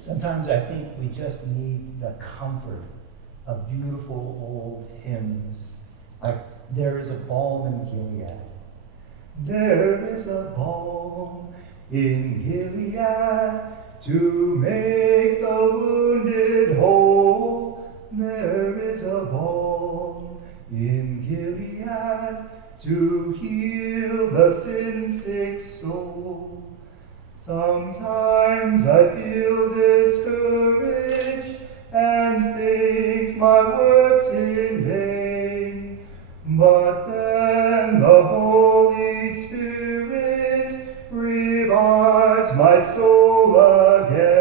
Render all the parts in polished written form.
Sometimes I think we just need the comfort of beautiful old hymns, like "There is a balm in Gilead." There is a balm in Gilead to make the wounded whole. There is a balm in Gilead to heal the sin-sick soul. Sometimes I feel discouraged and think my work's in vain, but then the Holy Spirit revives my soul again.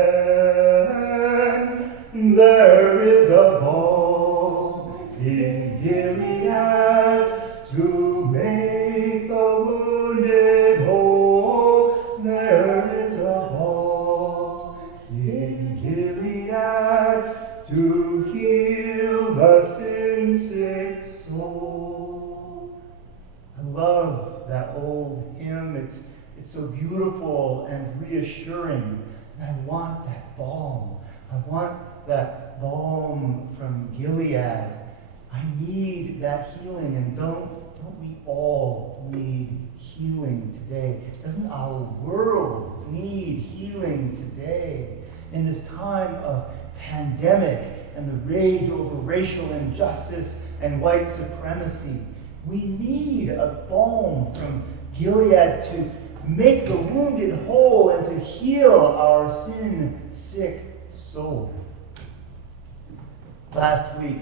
There is a balm in Gilead to make the wounded whole. There is a balm in Gilead to heal the sin-sick soul. I love that old hymn. It's so beautiful and reassuring. And I want that balm. I want that balm from Gilead. I need that healing, and don't we all need healing today? Doesn't our world need healing today? In this time of pandemic and the rage over racial injustice and white supremacy, we need a balm from Gilead to make the wounded whole and to heal our sin-sick soul. Last week,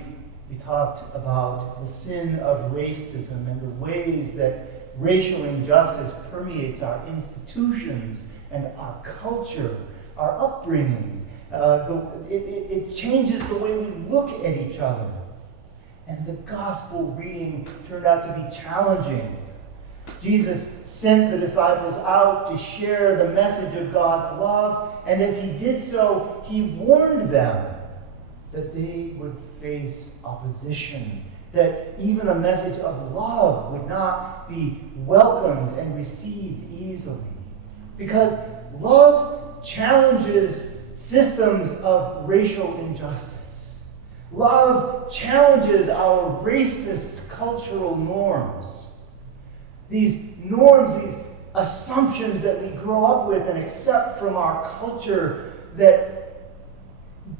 we talked about the sin of racism and the ways that racial injustice permeates our institutions and our culture, our upbringing. It changes the way we look at each other. And the gospel reading turned out to be challenging. Jesus sent the disciples out to share the message of God's love, and as he did so, he warned them that they would face opposition, that even a message of love would not be welcomed and received easily. Because love challenges systems of racial injustice. Love challenges our racist cultural norms. These norms, these assumptions that we grow up with and accept from our culture that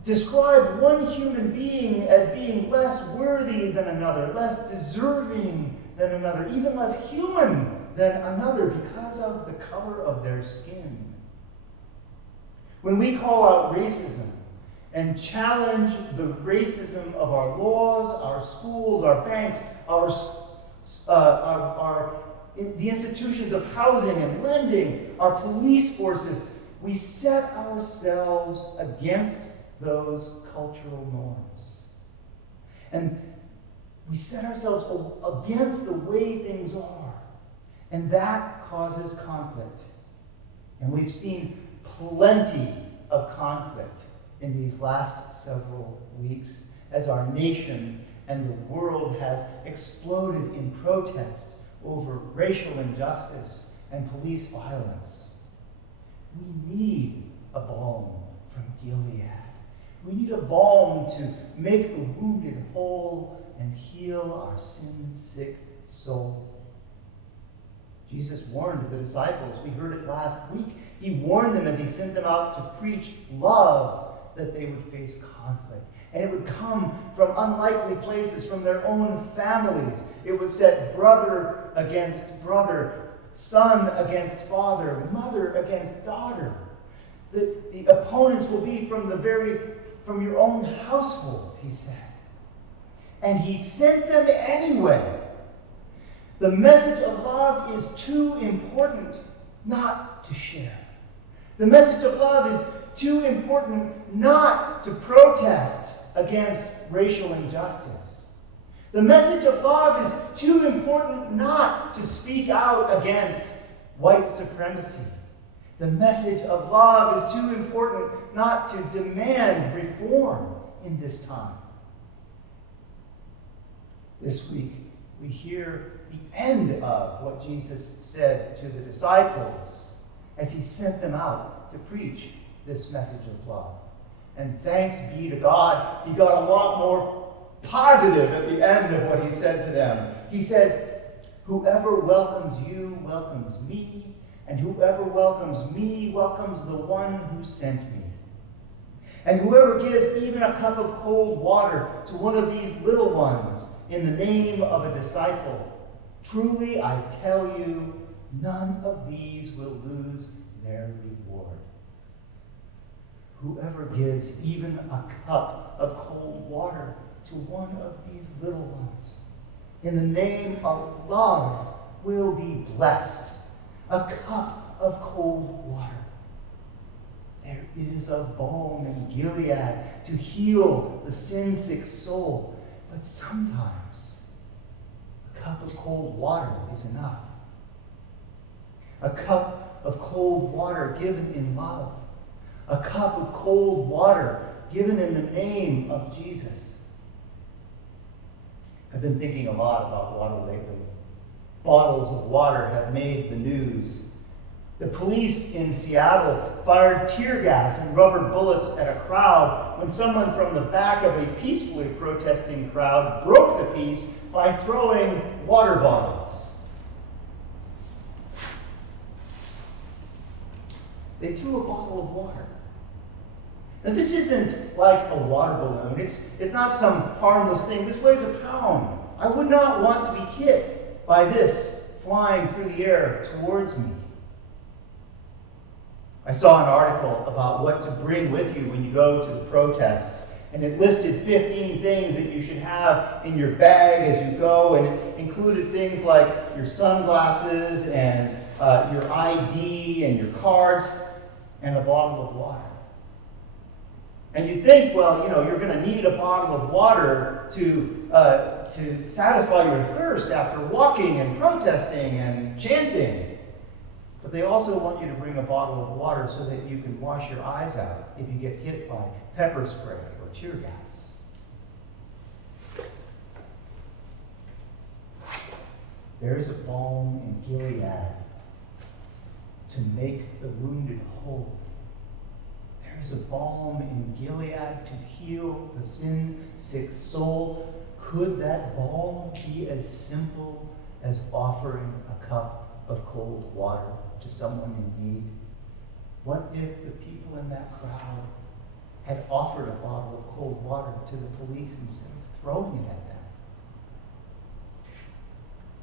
describe one human being as being less worthy than another, less deserving than another, even less human than another because of the color of their skin. When we call out racism and challenge the racism of our laws, our schools, our banks, the institutions of housing and lending, our police forces, we set ourselves against those cultural norms. And we set ourselves against the way things are. And that causes conflict. And we've seen plenty of conflict in these last several weeks as our nation and the world has exploded in protest over racial injustice and police violence. We need a balm from Gilead. We need a balm to make the wounded whole and heal our sin-sick soul. Jesus warned the disciples. We heard it last week. He warned them as he sent them out to preach love that they would face conflict. And it would come from unlikely places, from their own families. It would set brother against brother, son against father, mother against daughter. The opponents will be from your own household, he said. And he sent them anyway. The message of love is too important not to share. The message of love is too important not to protest against racial injustice. The message of love is too important not to speak out against white supremacy. The message of love is too important not to demand reform in this time. This week, we hear the end of what Jesus said to the disciples as he sent them out to preach this message of love. And thanks be to God, he got a lot more positive at the end of what he said to them. He said, "Whoever welcomes you welcomes me, and whoever welcomes me welcomes the one who sent me. And whoever gives even a cup of cold water to one of these little ones in the name of a disciple, truly I tell you, none of these will lose their reward." Whoever gives even a cup of cold water to one of these little ones in the name of love will be blessed. A cup of cold water. There is a balm in Gilead to heal the sin-sick soul, but sometimes a cup of cold water is enough. A cup of cold water given in love. A cup of cold water given in the name of Jesus. I've been thinking a lot about water lately. Bottles of water have made the news. The police in Seattle fired tear gas and rubber bullets at a crowd when someone from the back of a peacefully protesting crowd broke the peace by throwing water bottles. They threw a bottle of water. Now, this isn't like a water balloon. It's not some harmless thing. This weighs a pound. I would not want to be hit by this flying through the air towards me. I saw an article about what to bring with you when you go to the protests, and it listed 15 things that you should have in your bag as you go, and it included things like your sunglasses and your ID and your cards and a bottle of water. And you think, well, you're going to need a bottle of water to satisfy your thirst after walking and protesting and chanting. But they also want you to bring a bottle of water so that you can wash your eyes out if you get hit by pepper spray or tear gas. There is a balm in Gilead to make the wounded whole. There is a balm in Gilead to heal the sin-sick soul. Could that balm be as simple as offering a cup of cold water to someone in need? What if the people in that crowd had offered a bottle of cold water to the police instead of throwing it at them?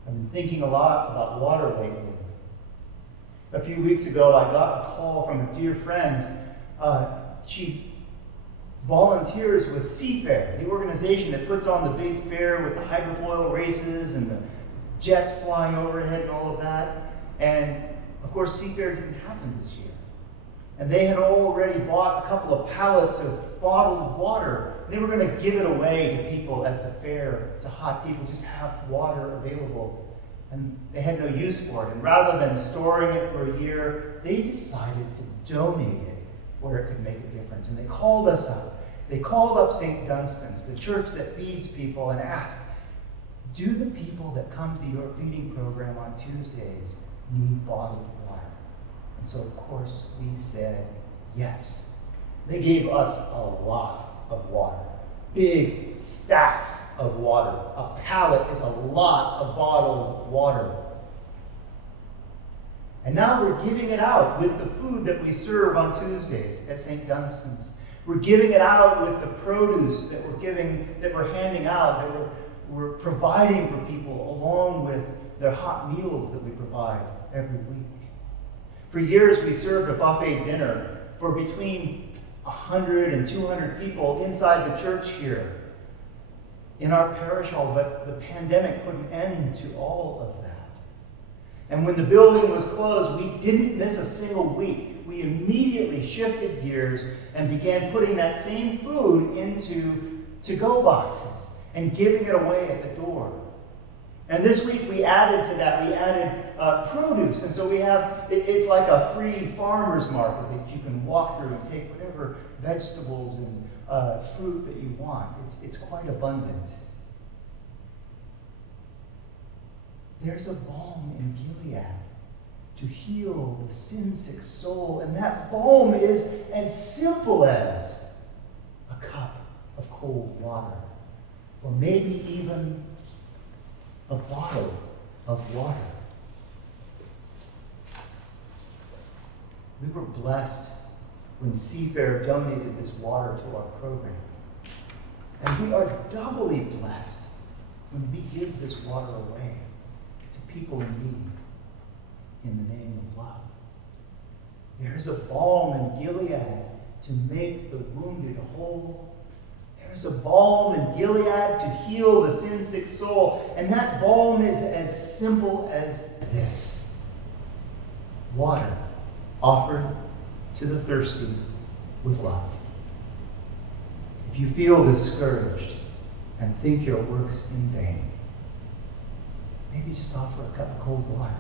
I've been thinking a lot about water lately. A few weeks ago, I got a call from a dear friend. She volunteers with Seafair, the organization that puts on the big fair with the hydrofoil races and the jets flying overhead and all of that. And of course, Seafair didn't happen this year. And they had already bought a couple of pallets of bottled water. They were going to give it away to people at the fair, to hot people, just have water available. And they had no use for it. And rather than storing it for a year, they decided to donate it where it could make a difference. And they called us up. They called up St. Dunstan's, the church that feeds people, and asked, do the people that come to your feeding program on Tuesdays need bottled water? And so, of course, we said yes. They gave us a lot of water. Big stacks of water. A pallet is a lot of bottled water. And now we're giving it out with the food that we serve on Tuesdays at St. Dunstan's. We're giving it out with the produce that we're handing out, that we're providing for people, along with their hot meals that we provide every week. For years, we served a buffet dinner for between 100 and 200 people inside the church here in our parish hall, but the pandemic put an end to all of that. And when the building was closed, we didn't miss a single week. We immediately shifted gears and began putting that same food into to-go boxes and giving it away at the door. And this week we added to that, we added produce. And so we have, it's like a free farmer's market that you can walk through and take whatever vegetables and fruit that you want. It's quite abundant. There's a balm in Gilead to heal the sin-sick soul. And that balm is as simple as a cup of cold water, or maybe even a bottle of water. We were blessed when Seafair donated this water to our program. And we are doubly blessed when we give this water away to people in need in the name of love. There is a balm in Gilead to make the wounded whole. There is a balm in Gilead to heal the sin-sick soul. And that balm is as simple as this: water offered to the thirsty with love. If you feel discouraged and think your work's in vain, maybe just offer a cup of cold water.